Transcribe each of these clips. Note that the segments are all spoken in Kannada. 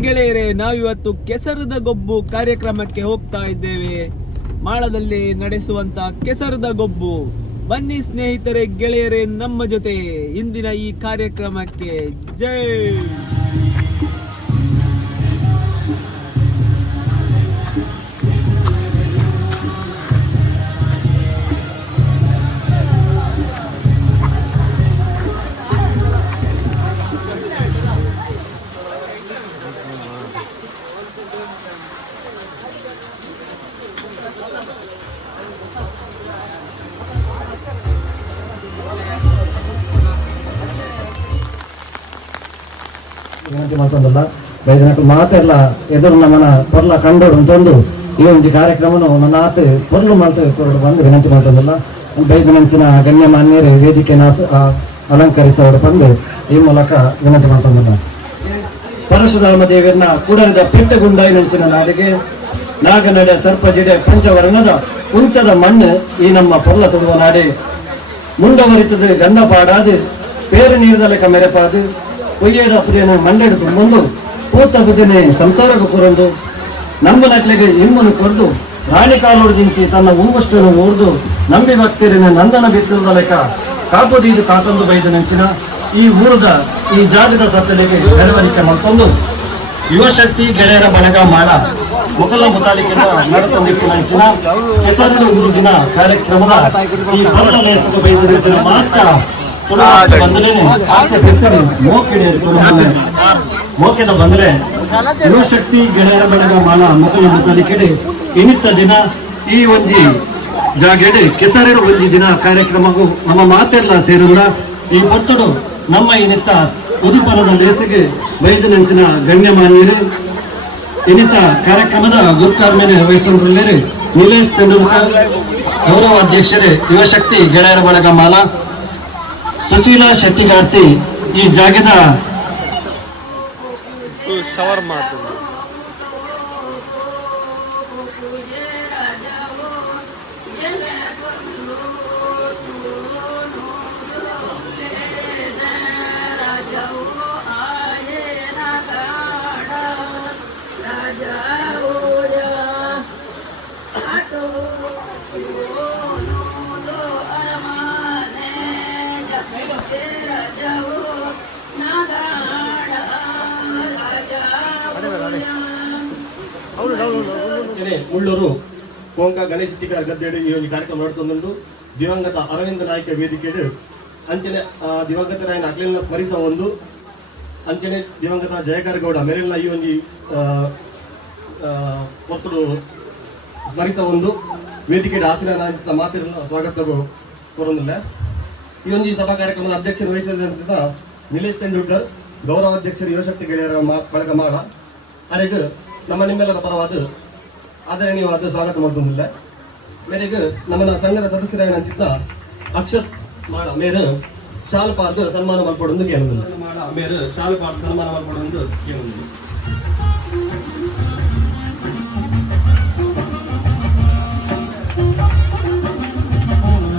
ಗೆಳೆಯರೇ, ನಾವಿವತ್ತು ಕೆಸರದ ಗೊಬ್ಬು ಕಾರ್ಯಕ್ರಮಕ್ಕೆ ಹೋಗ್ತಾ ಇದ್ದೇವೆ. ಮಾಳದಲ್ಲಿ ನಡೆಸುವಂತ ಕೆಸರದ ಗೊಬ್ಬು. ಬನ್ನಿ ಸ್ನೇಹಿತರೆ, ಗೆಳೆಯರೇ, ನಮ್ಮ ಜೊತೆ ಇಂದಿನ ಈ ಕಾರ್ಯಕ್ರಮಕ್ಕೆ ಜೈ! ವಿನಂತಿ ಮಾಡ್ತಂದಲ್ಲ ಬೈದನಟ್ಟು ಮಾತೆಲ್ಲ ಎದುರು ನಮ್ಮನ ಪೊರ್ಲ ಕಂಡೋಡು ಅಂತಂದು ಈ ಒಂದು ಕಾರ್ಯಕ್ರಮನು ನನ್ನ ಆತ ಪೊರ್ಲು ಮಾಡ್ತೇವೆ ಕೊರಡು ಬಂದು ವಿನಂತಿ ಮಾಡ್ತಂದಲ್ಲ ಬೈದು ನೆಂಚಿನ ಗಣ್ಯಮಾನ್ಯರು ವೇದಿಕೆಯನ್ನು ಅಲಂಕರಿಸೋರು ಬಂದು ಈ ಮೂಲಕ ವಿನಂತಿ ಮಾಡ್ತಂದಲ್ಲ ಪರಶುರಾಮ ದೇವಿಯನ್ನ ಕೂಡಲಿದ ಪಿಟ್ಟಗುಂಡಾಯಿ ನೆಂಚಿನ ನಾಡಿಗೆ ನಾಗನಡೆ ಸರ್ಪಜಿಡೆ ಪಂಚವರ್ಣದ ಕುಂಚದ ಮಣ್ಣು ಈ ನಮ್ಮ ಪೊರ್ಲ ತೊಡುವ ನಾಡೆ. ಮುಂಡವರಿತದ ಗಂಧ ಪಾಡಾದು ನೀರದ ಲೆಕ್ಕ ಮೆರೆಪಾದು ಕೊಯ್ಯೇಡ ಪುದಿಯನ್ನು ಮಂಡೆಡು ತುಂಬೊಂದು ಪೂತ ಬುದಿನಿ ಸಂಸಾರಕ ಕುರಂದು, ನಮ್ಮ ನಟ್ಲೆಗೆ ಇಮ್ಮನು ಕೊರ್ದು, ರಾಣಿ ಕಾಲೋಡು ದಿಂಚಿ ತನ್ನ ಉಂಗುಷ್ಟನ್ನು ಓರ್ದು ನಂಬಿ ಭಕ್ತರಿನ ನಂದನ ಬಿದ್ದ ಲೆಕ್ಕ ಕಾಪುದೀದು ಕಾತೊಂದು ಬೈದು ನೆಂಚಿನ ಈ ಊರದ ಈ ಜಾಗದ ಸತ್ತಲಿಗೆ ಬೆಳವಣಿಗೆ ಮಾಡ್ಕೊಂಡು ಯುವಶಕ್ತಿ ಗೆಳೆಯರ ಬಳಗ ಮಾಡ, ಮೊದಲ ಮುತಾಲಿಕೆನ ನಡೆತಂದಿಟ್ಟು ನೆಂಚಿನ ಹೆಸರಿನ ಒಂದು ದಿನ ಕಾರ್ಯಕ್ರಮದ ಈ ಬರಲ ಬೈದು ನೆಂಚಿನ ಮಾತ್ರ ಮೋಕೆನ ಬಂದ್ರೆ ಯುವಶಕ್ತಿ ಗೆಳೆಯರ ಬಳಗ ಮಾಲಾ ಮುಕಲ ಮುತಾಲಿಕೆಡೆ ಇನ್ನಿತ್ತ ದಿನ ಈ ಒಂಜಿ ಜಾಗೆಡೆ ಕೆಸರೆಡು ಒಂಜಿ ದಿನ ಕಾರ್ಯಕ್ರಮವು ನಮ್ಮ ಮಾತೆಲ್ಲ ಸೇರಿದ ಈ ಪತ್ತಡು ನಮ್ಮ ಇನ್ನಿತ್ತ ಉದುಪನದ ಲೇಸಿಗೆ ಬೈದು ನೆಂಚಿನ ಗಣ್ಯಮಾನ್ಯರು ಇನ್ನಿತ ಕಾರ್ಯಕ್ರಮದ ಗುರುಕಾರ್ಮೇನೆ ವಹಿಸಿಕೊಂಡಿದ್ದಾರೆ ನಿಲೇಶ್ ತೆಂಡೂಲ್ಕರ್ ಗೌರವ ಅಧ್ಯಕ್ಷರೇ ಯುವಶಕ್ತಿ ಗೆಳೆಯರ ಬಳಗ ಮಾಲಾ ಸುಶೀಲಾ ಶೆಟ್ಟಿಗಾರ್ತಿ ಈ ಜಾಗದ ಶವರ್ ಮಾಡ್ತದೆ ಅಂಚನೆ ಮುಳ್ಳೂರು ಕೋಂಕ ಗಣೇಶ ಚಿಕ್ಕ ಗದ್ದೆಯಡಿ ಈ ಒಂದು ಕಾರ್ಯಕ್ರಮ ನಡೆಸುವುದುಂಟು ದಿವಂಗತ ಅರವಿಂದ ನಾಯಕ ವೇದಿಕೆಯಲ್ಲಿ ಅಂಚನೆ ದಿವಂಗತ ಅಗ್ಲಿನ ಸ್ಮರಿಸ ಒಂದು ಅಂಚನೆ ದಿವಂಗತ ಜಯಕಾರಗೌಡ ಮೇಲಿನ ಈ ಒಂದು ಒತ್ತುಡು ಸ್ಮರಿಸ ಒಂದು ವೇದಿಕೆಯ ಆಸನ ನಾಯಕ ಮಾತಿನ ಸ್ವಾಗತ ಕೋರೊಂದಿಲ್ಲ. ಈ ಒಂದು ಸಭಾ ಕಾರ್ಯಕ್ರಮದ ಅಧ್ಯಕ್ಷರು ವಹಿಸಿದಂತ ನಿಲೇಶ್ ತೆಂಡೂಲ್ಕರ್, ಗೌರವಾಧ್ಯಕ್ಷರು ಯುವಶಕ್ತಿ ಗೆಳೆಯರ ಬಳಗ ಮಾಡ ಅದಕ್ಕೆ ನಮ್ಮ ನಿಮ್ಮೆಲ್ಲರ ಪರವಾದ ಆದರಣೀಯವಾದ ಸ್ವಾಗತ ಮಾಡಿಕೊಂಡಿಲ್ಲ ಮೇರೆಗೆ ನಮ್ಮ ಸಂಘದ ಸದಸ್ಯರಾಗಿ ನಂಚಿದ್ದ ಅಕ್ಷತ್ ಮಾಡ ಮೇರೆ ಶಾಲ್ ಪಾರ್ದು ಸನ್ಮಾನ ಮಾಡ್ಕೊಡೊಂದು ಕೇಳುವುದಿಲ್ಲ ಮಾಡ ಮೇರೆ ಶಾಲ್ ಪಾರ್ದು ಸನ್ಮಾನ ಮಾಡ್ಕೊಡೊಂದು ಕೇಳುವುದಿಲ್ಲ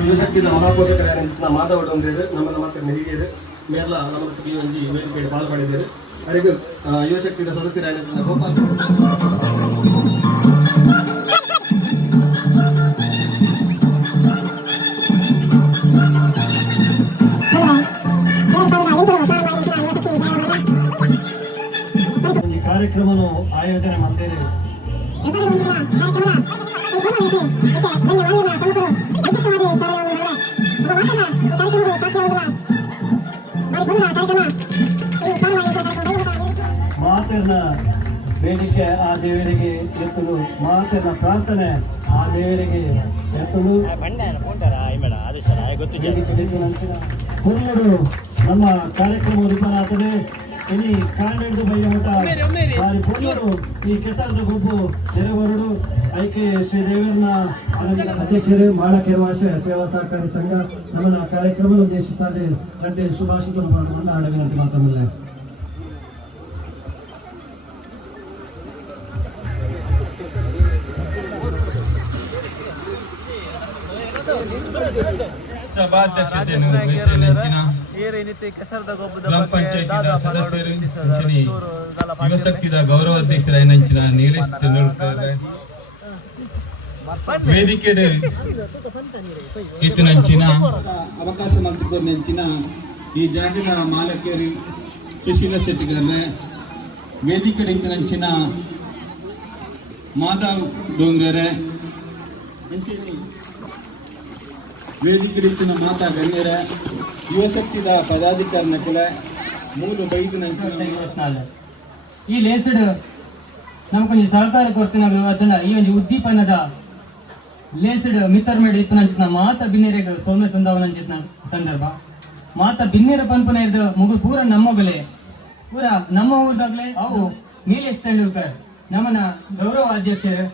ಯುವಶಕ್ತಿದ ಮಹಾಪೋಷಕರಾಗಿ ನಾ ಮಾಧವ ಅಂದಿದೆ ನಮ್ಮ ನಮಸ್ಕಾರ ಹಿರಿಯರು ಮೇಲ ನಮ್ಮ ಒಂದು ವೇದಿಕೆಯಲ್ಲಿ ಪಾಲ್ಗೊಂಡಿದ್ದಾರೆ ಅದಕ್ಕೆ ಆ, ಯುವಶಕ್ತಿದ ಸದಸ್ಯರಾಗಿ ಗೋಪಾಲ್. ಈ ಕಾರ್ಯಕ್ರಮನು ಆಯೋಜನೆ ಮಾಡ್ತೇವೆ ಮಾತಿನ ಬೇಡಿಕೆ ಆ ದೇವರಿಗೆ ಎತ್ತಲು ಮಾತಿನ ಪ್ರಾರ್ಥನೆ ಆ ದೇವರಿಗೆ ಎತ್ತಲು. ಹುಲ್ಲರು ನಮ್ಮ ಕಾರ್ಯಕ್ರಮ ರೂಪನಾಗ್ತದೆ ಇಲ್ಲಿ ಬೈಯಮಠ ವಾರಿ ಹುಲ್ಲರು ಈ ಕೆಸರದ ಗುಂಪು ನೆರೆಹೊರಡು ಐಕೆ ಶ್ರೀ ದೇವರನ್ನ ಅಧ್ಯಕ್ಷರೇ ಮಾಳಕೆರವಾಶ ಸೇವಾ ಸಹಕಾರಿ ಸಂಘ ನಮ್ಮನ್ನ ಕಾರ್ಯಕ್ರಮ ಉದ್ದೇಶಿಸಿದೆ ಗಂಟೆ ಶುಭಾಶಿತ ಮಾಡುವಂತ ಆಡವಿನಂತೆ ಸಭಾಧ್ಯಕ್ಷತೆಯನ್ನು ಗ್ರಾಮ ಪಂಚಾಯತಿನ ಸದಸ್ಯರು, ಯುವಶಕ್ತಿದ ಗೌರವ ಅಧ್ಯಕ್ಷರ ಏನಂಚಿನ ನೀಲೇಶ್ ತೆಂಡೂಲ್ಕರ್ ವೇದಿಕೆ ಇತ್ತಿನಂಚಿನ ಅವಕಾಶ ನೆಂಚಿನ ಈ ಜಾಗದ ಮಾಲಕೇರಿ ಸುಶೀಲ ಶೆಟ್ಟಿಗಾರ್ರೆ ವೇದಿಕೆ ನೆಂಚಿನ ಮಾಧವ್ ಡೋಂಗರೇ. ರೀತಿನ ಮಾತಾ ಗಣ್ಯರ ಯುವಶಕ್ತಿದ ಪದಾಧಿಕಾರ ನಕಲ ಮೂಲು ಬೈದು ಈ ಲೇಸಡ್ ನಮಕೊಂಜಿ ಸಹಕಾರ ಕೊಡ್ತೀನಿ ಅದನ್ನ ಈ ಒಂದು ಉದ್ದೀಪನದ ಲೇಸಡ್ ಮಿತ್ತರ್ ಇತ್ತು ನಂಚಿತ್ನ ಮಾತ ಬಿನ್ನೆರೆಗ ಸೌಮ್ಯ ತಂದವನಂಚಿನ ಸಂದರ್ಭ. ಮಾತ ಬಿನ್ನೇರ ಪನ್ಪನ ಇರ್ದ ಮುಗು ಪೂರ ನಮ್ಮಗಲೆ ಪೂರ ನಮ್ಮ ಊರ್ದಾಗ್ಲೆ ಅವು ನೀಲೇಶ್ ತೆಂಡೂಲ್ಕರ್ ನಮ್ಮನ ಗೌರವ ಅಧ್ಯಕ್ಷರು.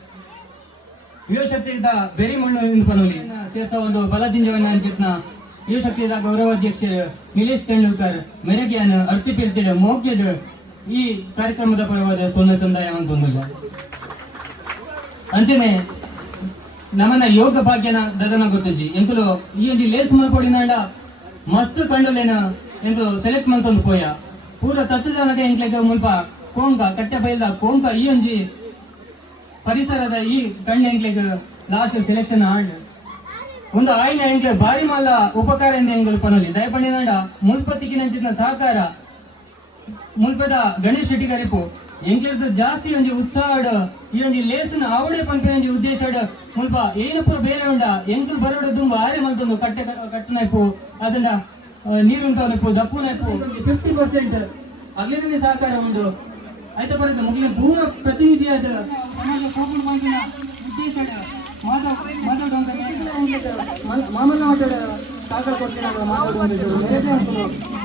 ಯುವಶಕ್ತಿಯಿಂದ ಬೆರಿ ಮಣ್ಣು ಎಂದು ಪನೋಲಿ ಸೇರ್ತಾ ಒಂದು ಬಲದಿಂಜವನ್ನ ಯುವಶಕ್ತಿದ ಗೌರವ ಅಧ್ಯಕ್ಷರು ನಿಲೇಶ್ ತೆಂಡೂಲ್ಕರ್ ಮೆರಗಿಯನ್ ಅರ್ತಿಪಿರ್ತಿಡ ಮೋಗ್ಯಡ್ ಈ ಕಾರ್ಯಕ್ರಮದ ಪರವಾದ ಸೊನ್ನೆ ಸಂದಾಯ ಅಂತ ಒಂದಿಲ್ಲ ಅಂಚನೆ ನಮ್ಮನ್ನ ಯೋಗ ಭಾಗ್ಯನ ದದನ ಗೊತ್ತಿಜಿ ಎಂತಲು, ಈ ಒಂದು ಲೇಸ್ ಮಾಡ್ಕೊಡಿನಾಡ ಮಸ್ತ್ ಕಂಡಲೇನ ಎಂದು ಸೆಲೆಕ್ಟ್ ಮಂತೊಂದು ಪೋಯ. ಪೂರ ತತ್ವಜನಕ ಎಂಕ್ಲೆಗ ಮುಲ್ಪ, ಕೋಂಕ, ಕಟ್ಟೆ ಬೈಲ್ದ ಕೋಂಕ ಈ ಒಂಜಿ ಪರಿಸರದ ಈ ಕಣ್ಣು ಎಂಕ್ಲೆಗ್ ಲಾಸ್ಟ್ ಸೆಲೆಕ್ಷನ್ ಆಂಡ್ ಒಂದು ಆಯ್ನ ಎಂಕ್ಲೆ ಬಾರಿ ಮಲ್ಲ ಉಪಕಾರ ಎಂದು ಎಂಗಲ್ ಪನೋಲಿ ದಯಪಂಡಿನಾಡ ನಂಚಿದ ಸಹಕಾರ ಮುಲ್ಪದ ಗಣೇಶ್ ಶೆಟ್ಟಿ ಕರಿಪು. ಎಂಕ್ಲೆರ್ದು ಜಾಸ್ತಿ ಒಂಜಿ ಉತ್ಸಾಹ ಈ ಒಂಜಿ ಲೇಸನ್ ಆವಡೆ ಪಂಪಿನ ಒಂಜಿ ಉದ್ದೇಶ ಮುಲ್ಪ ಏನಪ್ಪು ಬೇರೆ ಉಂಡ ಎಂಕಲ್ ಬರೋಡು ತುಂಬ ಆರೆ ಮಲ್ತೊಂದು ಕಟ್ಟೆ ಕಟ್ಟನೈಪು ಅದನ್ನ ದಪ್ಪು ದಪ್ಪುನೈಪು ಫಿಫ್ಟಿ ಪರ್ಸೆಂಟ್ ಅಲ್ಲಿ ಸಹಕಾರ ಉಂಟು ಆಯ್ತಾ ಬರೀ ಮುಗಿನ ಪೂರ ಪ್ರತಿನಿಧಿಯಾದ ಅದು ಉದ್ದೇಶ ಮಾಧವ್ ಮಾಮನ ಮಾತಾಡ ಕೊಡ್ತೀನಿ ಮಾತಾಡುವಂಥದ್ದು ಬೇರೆ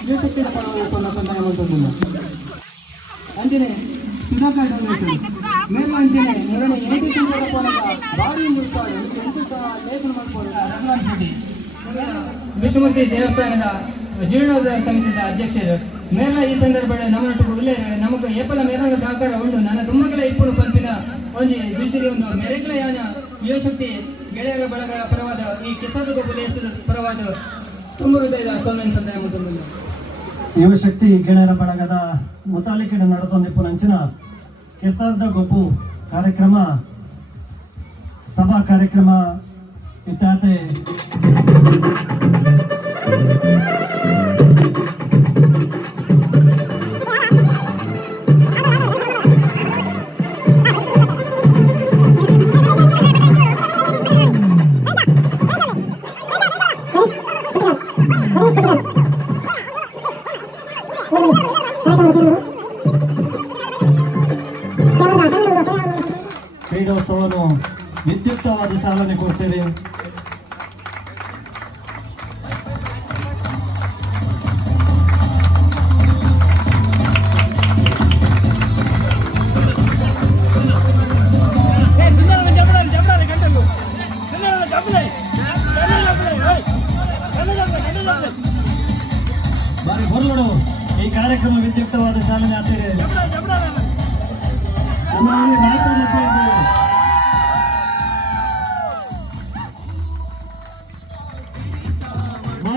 ಯುವಶಕ್ತಿಯ ಸಂತಾನ ಅಂಜನೆ ಸುಧಾಕರ್ ಮೇಲು ಅಂಜನೆ ಎಂಟು ಲೇಖನ ಶೆಟ್ಟಿ. ವಿಶ್ವಮೂರ್ತಿ ದೇವಸ್ಥಾನದ ಜೀರ್ಣೋದಯ ಸಮಿತಿಯ ಅಧ್ಯಕ್ಷರು. ಮೇಲ ಈ ಸಂದರ್ಭದಲ್ಲಿ ನಮ್ಮೊಟ್ಟು ಒಳ್ಳೆ ನಮಗೆ ಏಪಲ ಮೇಲಾಗ ಸಹಕಾರ ಉಂಟು. ನನ್ನ ತುಂಬಗಲ ಇಪ್ಪಳು ಪಂಪಿನ ಒಂದು ಶಿಶಿರಿ ಒಂದು ಮೆರೆಗಲ ಯಾನ ಯುವಶಕ್ತಿ ಗೆಳೆಯರ ಬಳಗ ಪರವಾದ ಈ ಕೆಸದ ದೇಶದ ಪರವಾದ ತುಂಬ ಹೃದಯದ ಸೊನ್ನೆ ಸಂದಾಯ ಮುಂದೆ ಯುವಶಕ್ತಿ ಗೆಳೆಯರ ಬಳಗದ ಮುತಾಲಿಕೆಡೆ ನಡೆದೊಂದಿಪ್ಪು ನಂಚಿನ ಕೆಸರದ ಗೊಬ್ಬು ಕಾರ್ಯಕ್ರಮ, ಸಭಾ ಕಾರ್ಯಕ್ರಮ ಇತ್ಯಾತೆ.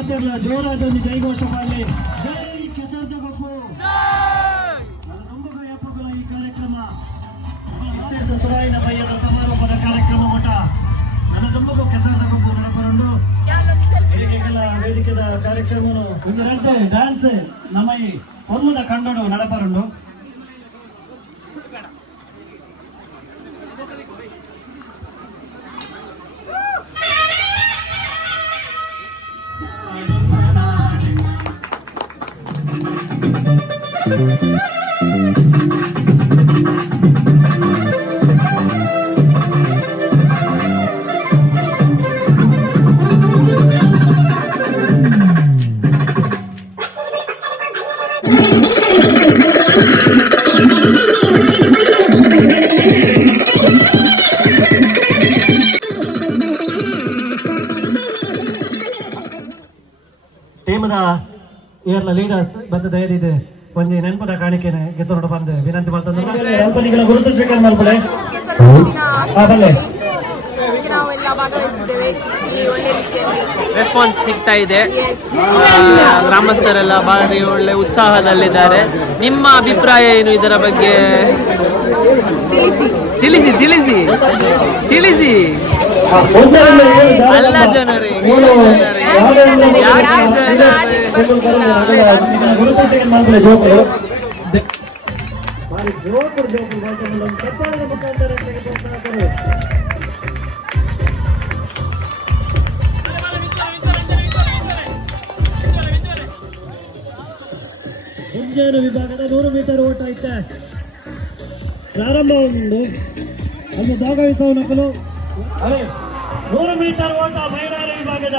ಮಾತಿರ್ಲ ಜೋರಾದ ಒಂದು ಜೈಘೋಷ ಮಾಡಲಿ. ಜೈ ಕೆಸರ್ದ ನಂಬುಗ ಈ ಕಾರ್ಯಕ್ರಮ. ಸುರಾಯಿನ ಬಯ್ಯದ ಸಮಾರೋಪದ ಕಾರ್ಯಕ್ರಮ ಮಠ. ನನ್ನ ನಂಬುಗ ಕೆಸರ್ದ ಗೊಬ್ಬು ನಡಪರಂಡು ವೇದಿಕೆದ ಕಾರ್ಯಕ್ರಮನು. ಡ್ಯಾನ್ಸ್ ನಮ್ಮ ಈ ಹೊರ್ಮದ ಕಂಡಡು ನಡಪರಂಡು ಟೀಮದ ಇಯರ್ಲ ಲೀಡರ್ಸ್ ಬದ್ದ ದಯದಿದೆ ಒಂಜಿ ನೆನಪದ ಕಾಣಿಕೆನೆ ಗೆದ್ದೊರಡು ಬಂದು ವಿನಂತಿ ಮಾಡ್ತಂದ್ರೆ ಗುರುತು ಸ್ವೀಕಾರ ಮಾಡ್ಕೊಳ್ಳಿ ಭಾಗವಹಿಸಿದ್ದೇವೆ. ರೆಸ್ಪಾನ್ಸ್ ಸಿಗ್ತಾ ಇದೆ. ಗ್ರಾಮಸ್ಥರೆಲ್ಲ ಭಾರಿ ಒಳ್ಳೆ ಉತ್ಸಾಹದಲ್ಲಿದ್ದಾರೆ. ನಿಮ್ಮ ಅಭಿಪ್ರಾಯ ಏನು ಇದರ ಬಗ್ಗೆ? ತಿಳಿಸಿ ತಿಳಿಸಿ ತಿಳಿಸಿ. ಅಲ್ಲ ಜನರೇ ಮೂರು ಜನರೇ. ಮುಂಜಾನೆ ವಿಭಾಗದ ನೂರು ಮೀಟರ್ ಓಟ ಐತೆ. ಪ್ರಾರಂಭ ಒಂದು. ಅಲ್ಲಿ ಭಾಗವಹಿಸುವ ನಕಲು ನೂರು ಮೀಟರ್ ಓಟ ಮಹಿಳೆಯರ ವಿಭಾಗದ.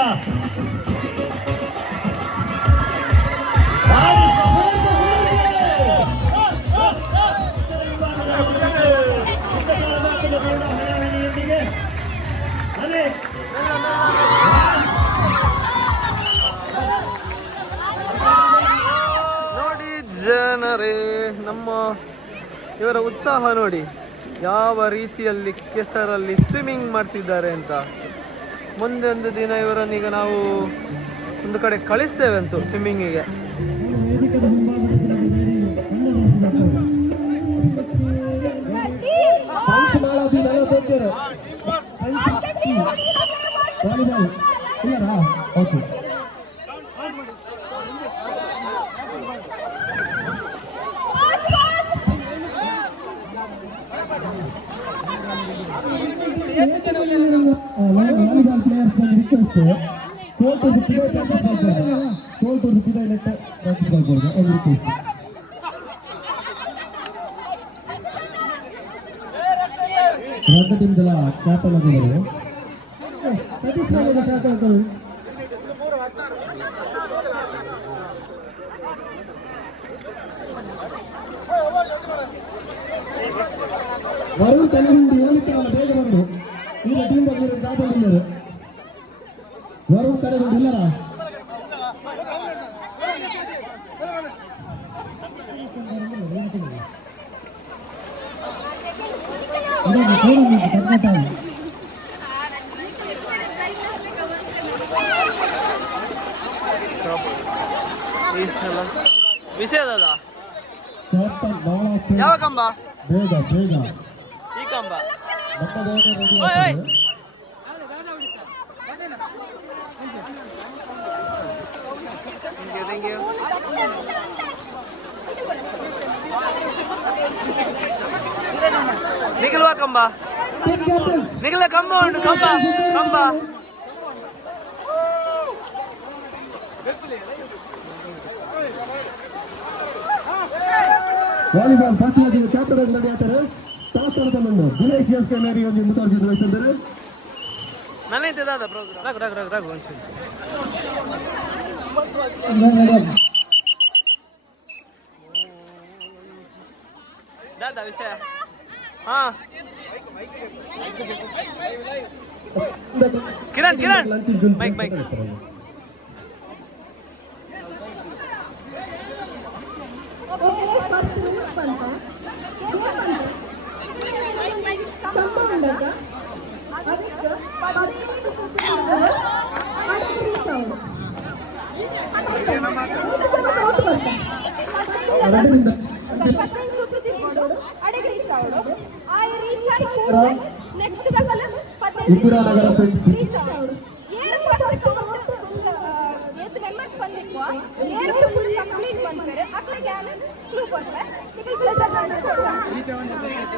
ನಮ್ಮ ಇವರ ಉತ್ಸಾಹ ನೋಡಿ, ಯಾವ ರೀತಿಯಲ್ಲಿ ಕೆಸರಲ್ಲಿ ಸ್ವಿಮ್ಮಿಂಗ್ ಮಾಡ್ತಿದ್ದಾರೆ ಅಂತ. ಮುಂದೆ ಒಂದು ದಿನ ಇವರನ್ನೀಗ ನಾವು ಒಂದು ಕಡೆ ಕಳಿಸ್ತೇವೆ ಅಂತೂ ಸ್ವಿಮ್ಮಿಂಗಿಗೆ ಓಕೆ ವರುಣ್ ಕರೆಗೊಂಡು ಇಲ್ಲರ ಇದನ್ನು ಕೋರಬೇಕು ಕರ್ನಾಟಕ ಈ ಸಲ ವಿಷಯದ ಕ್ಯಾಪ್ಟನ್ ಬಹಳ ಯಾವ ಕಂಬ ಬೇಗ ಬೇಗ ಈ ಕಂಬ ಮತದಾನ ರೆಡಿ ಓಯ್, ನಿಖಿಲ್ವಾ ಕಂಬ ನಿಖಿಲ ಕಂಬ ಉಂಟು ಕಂಬ ಕಂಬ ವಾಲಿಬಾಲ್ ಫಸ್ಟ್ ಮ್ಯಾಚಿಗೆ ಕ್ಯಾಪ್ಟನ್ ಆಗಿ ರೆಡಿ ಆಗ್ತಾರೆ ಟಾಸ್ ಆಡ್ತಾನೆ ದಿನೇಶ್ ಎಸ್ ಕನ್ನಡಿ ಒಂದು ಮುತಾಜಿ ವಹಿಸಿದ್ದಾರೆ ನನ್ನ ಇದ್ದದ ಪ್ರೋಗ್ರಾಮ್ ರಾಗು ರಾಗು ರಾಗು ರಾಗು ಒಂಚೂರು ದಾದ ವಿಷಯ ಹಾ ಕಿರಣ್ ಕಿರಣ್ ಬೈಕ್ ಬೈಕ್ ಹದಿನೈದು ಸುತ್ತು ತಿರ್ಕೊಂಡು ಅಡೆಗೆ ರೀಚ್ ಆಗೋದು ಆ ರೀಚ್ ಆಗಿ ಕೂಡಲೇ ನೆಕ್ಸ್ಟ್ ದಕ್ಕಲ ಇಬ್ಬರ ನಗರ ಫ್ರೆಂಡ್ಸ್. ರೀಚ್ ಆಗೋದು ಏರ್ ಫಸ್ಟ್ ಏತ್ ಮೆಂಬರ್ಸ್ ಬಂದಿಕ್ಕು ಏರ್ ಫುಲ್ ಕಂಪ್ಲೀಟ್ ಬಂದ್ಮೇಲೆ ಅಕ್ಲೆ ಗ್ಯಾನ್ ಕ್ಲೂ ಕೊಡ್ತಾರೆ ತಿಕ್ಕಲ್ ಪ್ಲೇಜರ್ ಜಾಯ್ನ್ ಟಾಸ್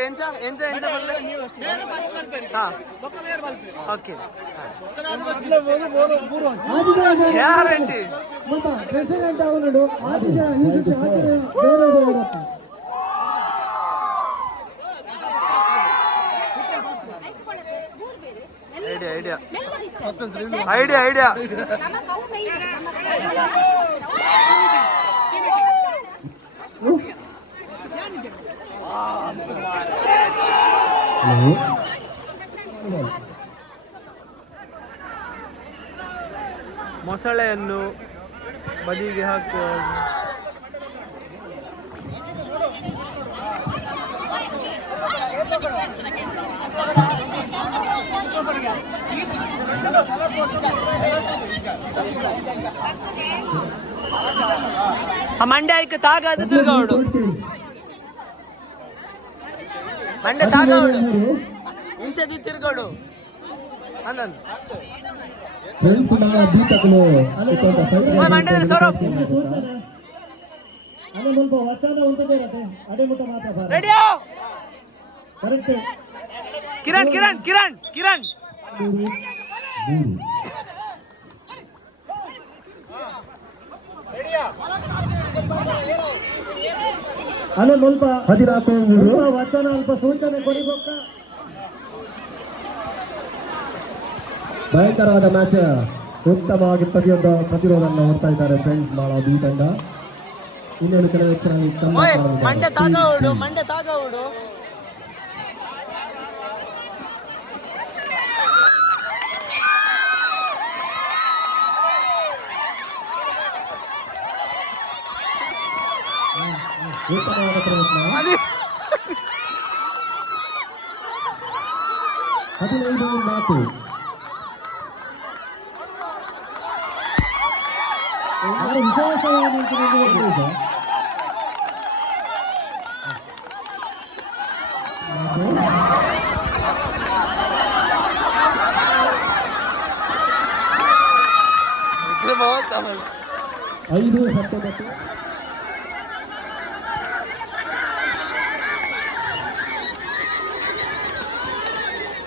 ನಮ್ದೆ ಎಂಚ ಎಂಚ ಎಂಚ ಮಲ್ಲ ಎಂಚ ಥ್ಯಾಂಕ್ ಯು ಇದು ಎಂಚ ಮೊಸಳೆಯನ್ನು ಬದಿಗೆ ಹಾಕಿ ಆ ಮಂಡೆ ಆಯ್ಕೆ ತಾಗಾದ ತಿರ್ಗಾವಡು ಮಂಡೆ ತಾಗಾವಡು ಇಂಚದಿ ತಿರ್ಗಾಡು ಅಂದಂದು ಫ್ರೆಂಡ್ಸ್ ನಮ್ಮ ದೀಪಗಳು ಓಯ್ ಮಂಡ್ಯದಲ್ಲಿ ಸೌರಭ್ ಅದೇ ಸ್ವಲ್ಪ ವಚನ ಉಂಟದೆ ಅದೇ ಮುಟ್ಟ ಮಾತ್ರ ರೆಡಿಯೋ ಕರೆಕ್ಟ್ ಕಿರಣ್ ಕಿರಣ್ ಕಿರಣ್ ಕಿರಣ್ ಅಲ್ಲ ಸ್ವಲ್ಪ ಹದಿನಾಲ್ಕು ಮೂರು. ವಚನ ಅಲ್ಪ ಸೂಚನೆ ಕೊಡಿಬೇಕ ಭಯಂಕರವಾದ ಮ್ಯಾಚ್ ಉತ್ತಮವಾಗಿ ಪ್ರತಿಯೊಂದು ಪ್ರತಿರೋಧವನ್ನು ಹೊಡ್ತಾ ಇದ್ದಾರೆ ಫ್ರೆಂಡ್ಸ್ ಬಹಳ ಈ ತಂಡ. ಇನ್ನೊಂದು ಕೆಲವು ಚೆನ್ನಾಗಿ ಅಲ್ಲಿ ಹದಿನೈದು ನಾಲ್ಕು ಯಾರು ವಿಶೇಷವಾಗಿ ಅಂತ ನಿಮಗೆ ಗೊತ್ತಿದೆ? ಇದು ಮಸ್ತ್ ಆಮೇಲೆ. ಐದು ಹತ್ತೊಂಬತ್ತು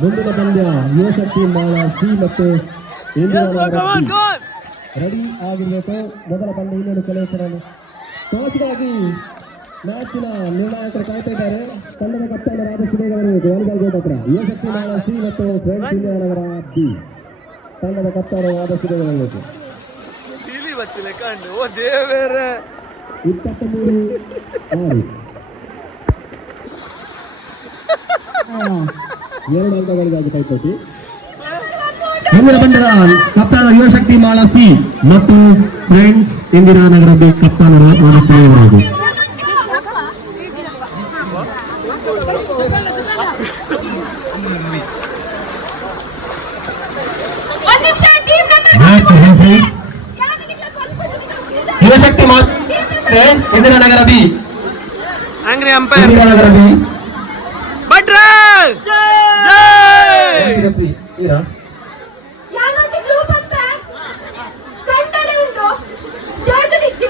ಮುಂದಿನ ಪಂದ್ಯ ಯುವಶಕ್ತಿ ಮಾಳ ಸಿ ಮತ್ತು Yes, bro, come on, come on. Ready ಆಗಿರಬೇಕು ಮೊದಲ ಪಂದ್ಯ ಇನ್ನೇನು ಕೆಲವು ಕ್ಷಣ ಟಾಸ್ಗಾಗಿ ಮ್ಯಾಚಿನ ನಿರ್ಣಾಯಕರು ಕಾಯ್ತಾ ಇದ್ದಾರೆ ತಂಡದ ಕಪ್ತಾನ ರಾಜಶ್ರೀ ಬರಬೇಕು ವಾಲಿಬಾಲ್ ಗೋಟ್ ಹತ್ರ ಯುವಶಕ್ತಿ ಮಾಳ ಸಿ ಮತ್ತು ಫ್ರೆಂಡ್ಸ್ ಇಂಡಿಯಾನವರ ಬಿ ತಂಡದ ಕಪ್ತಾನ ರಾಜಶ್ರೀ ಬರಬೇಕು ಇಲ್ಲಿ ಬಚ್ಚಿದೆ ಕಂಡು ಓ ದೇವರೇ ಇಪ್ಪತ್ತ ಮೂರು ಆರು ಎರಡು ಅಂಕಗಳಿಗಾಗಿ ಕೈಕೊಟ್ಟಿ. ಮುಂದಿನ ಬಂದರ ಕಪ್ತಾನ ಯುವಶಕ್ತಿ ಮಾಳ ಸಿ. ಮತ್ತು ಫ್ರೆಂಡ್ಸ್ ಇಂದಿರಾನಗರ ಬಿ ಕಪ್ತಾನರು ಟೀಮ್ ಯುವಶಕ್ತಿ ಮಾತು Indiranagar B. Angry umpire. Indiranagar B. ಜೈ ಯಾರಾದ್ರೂ ಗ್ರೂಪ್ ಅಂತ ಕಂಡರೆ ಉಂಟು ಸ್ಟೇಜ್ ಇಚ್ಚಿ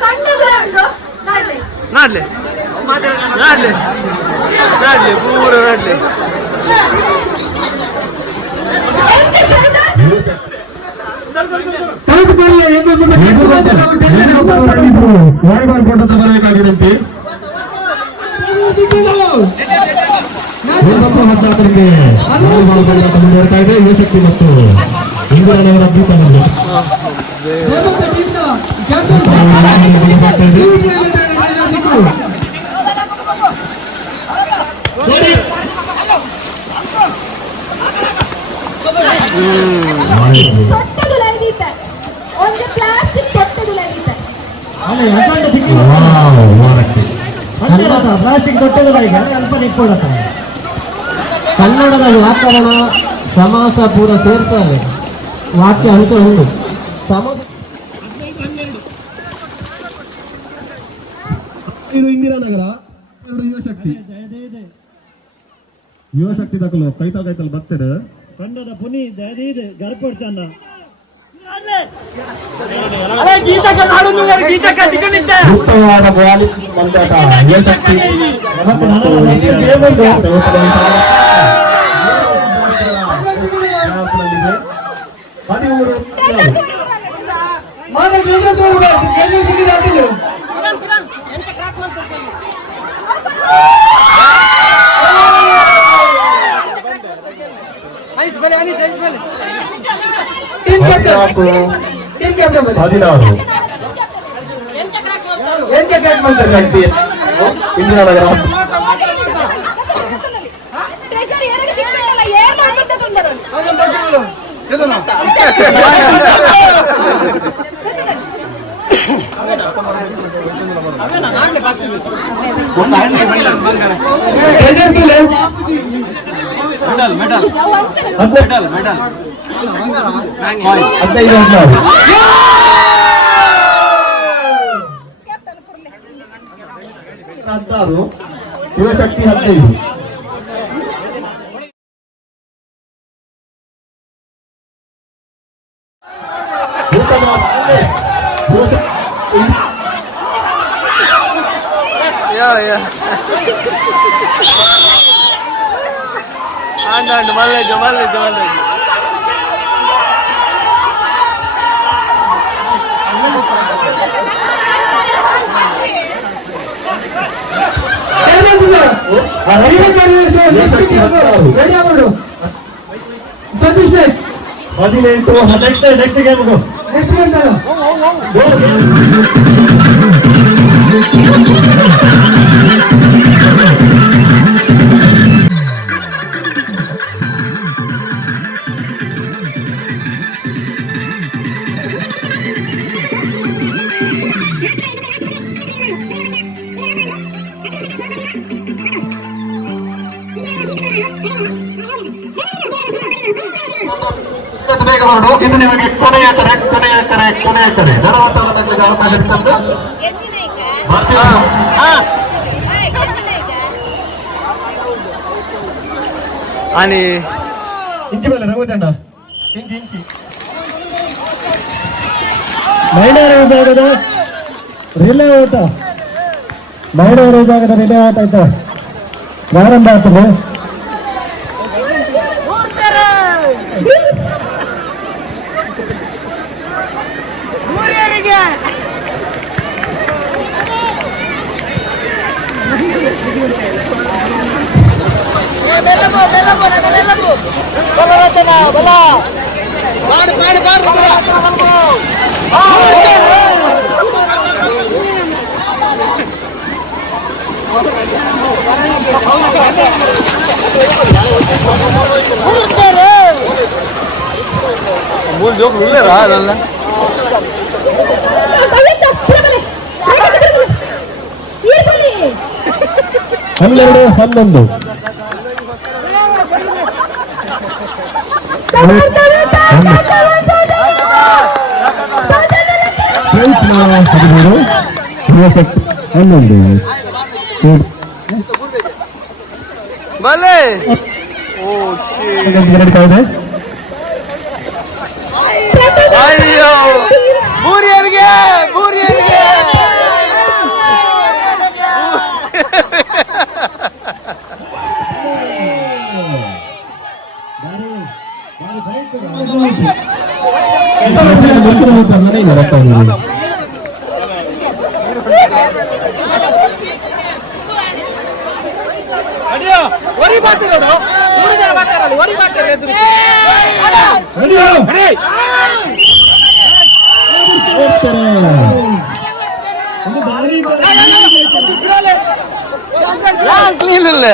ಕಂಡರೆ ಉಂಟು ನಾಳೆ ನಾಡ್ಲೆ ನಾಡ್ಲೆ ನಾಡ್ಲೆ ಪೂರ ನಾಡ್ಲೆ ಎಂತ ಕೆಲಸ ವಾಲಿಬಾಲ್ ಬರಬೇಕಾಗಿರುತ್ತೆ ಹದಿನಾಲ್ಕರಿಗೆ ಮುಂದುವರಿತಾ ಇದೆ ಯುವಶಕ್ತಿ ಮತ್ತು ಇಂದಿರಾನವರ ಗೀತ ಒಂದು ಪ್ಲಾಸ್ಟಿಕ್ ತೊಟ್ಟೆಗಳು ಈಗ ಅಲ್ಪ ನಿಂತ್ಕೊಳ್ಳತ್ತ? ಕನ್ನಡದ ವ್ಯಾಕರಣ ಸಮಾಸ ಪೂರ ಸೇರ್ತಾರೆ ವಾಕ್ಯ ಅಂತ ಉಂಟು. ಸಮ ಇದು ಇಂದಿರಾನಗರ ಎರಡು ಯುವಶಕ್ತಿ ಯುವಶಕ್ತಿ ತಗೊಳ್ಳು ಕೈತಾ ಕೈತಲ್ ಬರ್ತೇನೆ ಕನ್ನಡ ಪುನಿ ದಯದೀದೆ ಗರ್ಪಡ್ತಾನ ಉತ್ತಮವಾದ ಬಾಲಿ ಪಂದ್ಯಾಟ ಯುವಶಕ್ತಿ ಮತ್ತು ಹದಿಮೂರು ಹದಿನಾಲ್ಕು ಹದಿನಾರು ಶಕ್ತಿ ಇಂದಿರಾನಗರ ಟ್ರೆಜರ್ ಏನಾಗ ತಿಕ್ಕಲ್ಲ ಏನ್ ಮಾಡ್ಕೊಂತ ತೊಂದರು ಹದಿನೈದು ಹದಿನಾರು ಹದಿನಾರು ಯುವಶಕ್ತಿ ಹದಿನೈದು ಉತ್ತಮ ಯುವಶಕ್ತಿ ಯಾ Satish Naik ಹದಿನೆಂಟು ನೆಕ್ಸ್ಟ್ ಗೇಮ್ ನೆಕ್ಸ್ಟ್ ಗೇಮ್ ಬೇಗ ಹೊರಡು ಇದು ನಿಮಗೆ ಕೊನೆಯ ಕರೆ ಕೊನೆಯ ಕರೆ ಕೊನೆಯ ಕರೆ ಧನವಂತರನ್ನ ಅವಕಾಶ ತಂದು ಬರ್ತೀವಿ आणि ಇಂಚಿ ಮೇಲೆ ರಘುತಂಡ ಇಂಚಿ ಇಂಚಿ ಮಹಿಳೆಯರ ವಿಭಾಗದ ರಿಲೇ ಓಟ ಮಹಿಳೆಯರ ವಿಭಾಗದ ರಿಲೇ ಓಟ ಆಯ್ತಾ ಪ್ರಾರಂಭ ಆಗ್ತದೆ ಮೂರು ಜೋಕ್ ಉಳ್ಳೇರಾ ಅದೆಲ್ಲ ಹನ್ನೆರಡು ಹನ್ನೊಂದು ಬಲೆ ಅಯ್ಯೋ ಇಲ್ಲ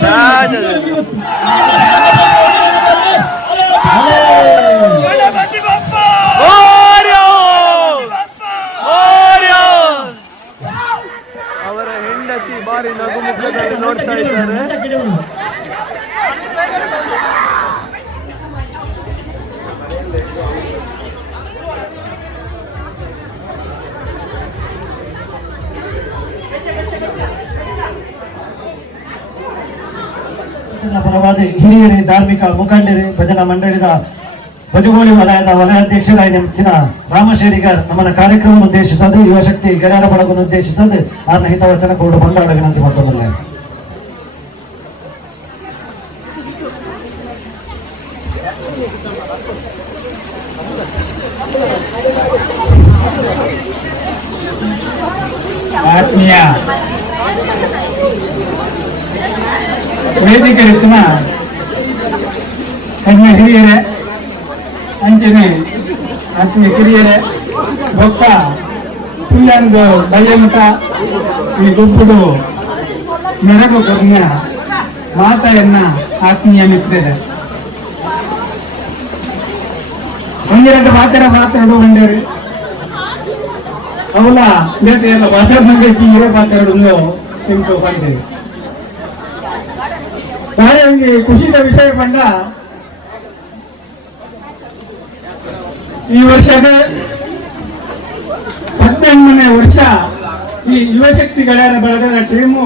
자, 자, 자. ಹಿರಿಯರೇ ಧಾರ್ಮಿಕ ಮುಖಂಡರೇ, ಭಜನಾ ಮಂಡಳಿದ ಬಜಗೋಳಿ ವಲಯದ ವಲಯಾಧ್ಯಕ್ಷರಾಗಿ ನೆಚ್ಚಿನ ರಾಮಶೇರಿಗರ್ ನಮ್ಮನ ಕಾರ್ಯಕ್ರಮ ಉದ್ದೇಶಿಸದು ಯುವಶಕ್ತಿ ಗೆಳೆಯರ ಬಳಗವನ್ನು ಉದ್ದೇಶಿಸದೆ ಅವರ ಹಿತವಚನ ಕೂಡ ಬಂಡಾಡ ವಿನಂತಿ ಮತ್ತೊಂದಲ್ಲ ಆತ್ಮೀಯ ವೇದಿಕೆ ಕಡಿಮೆ ಹಿರಿಯರೇ ಅಂಚನೆ ಆತ್ಮೀಯ ಕಿರಿಯರೇ ಬೊಕ್ಕ ಪುಲ್ಲಂದು ಬಯ್ಯಂತ ಈ ಗುಬ್ಬುಡು, ಮೆರಗು ಕೊರ್ನ ಮಾತೆಯನ್ನ ಆತ್ಮೀಯ ಮಿತ್ರರೇ. ಒಂದೆರಡು ಮಾತರ ಮಾತಾಡು ಒಂದೇರಿ ಅವಳ ಜೊತೆ ಎಲ್ಲ ಇರೋ ಇರೇ ಮಾತಾಡೋದು ತಿಳ್ಕೊ ಬಂದಿದೆ ನಾಳೆ ಅವನಿಗೆ ಖುಷಿದ ವಿಷಯ ಬಂದ ಈ ವರ್ಷದ ಹದಿನೆಂಟನೇ ವರ್ಷ ಈ ಯುವಶಕ್ತಿ ಗಡಿಯಾರ ಬಳಗದ ಟೀಮು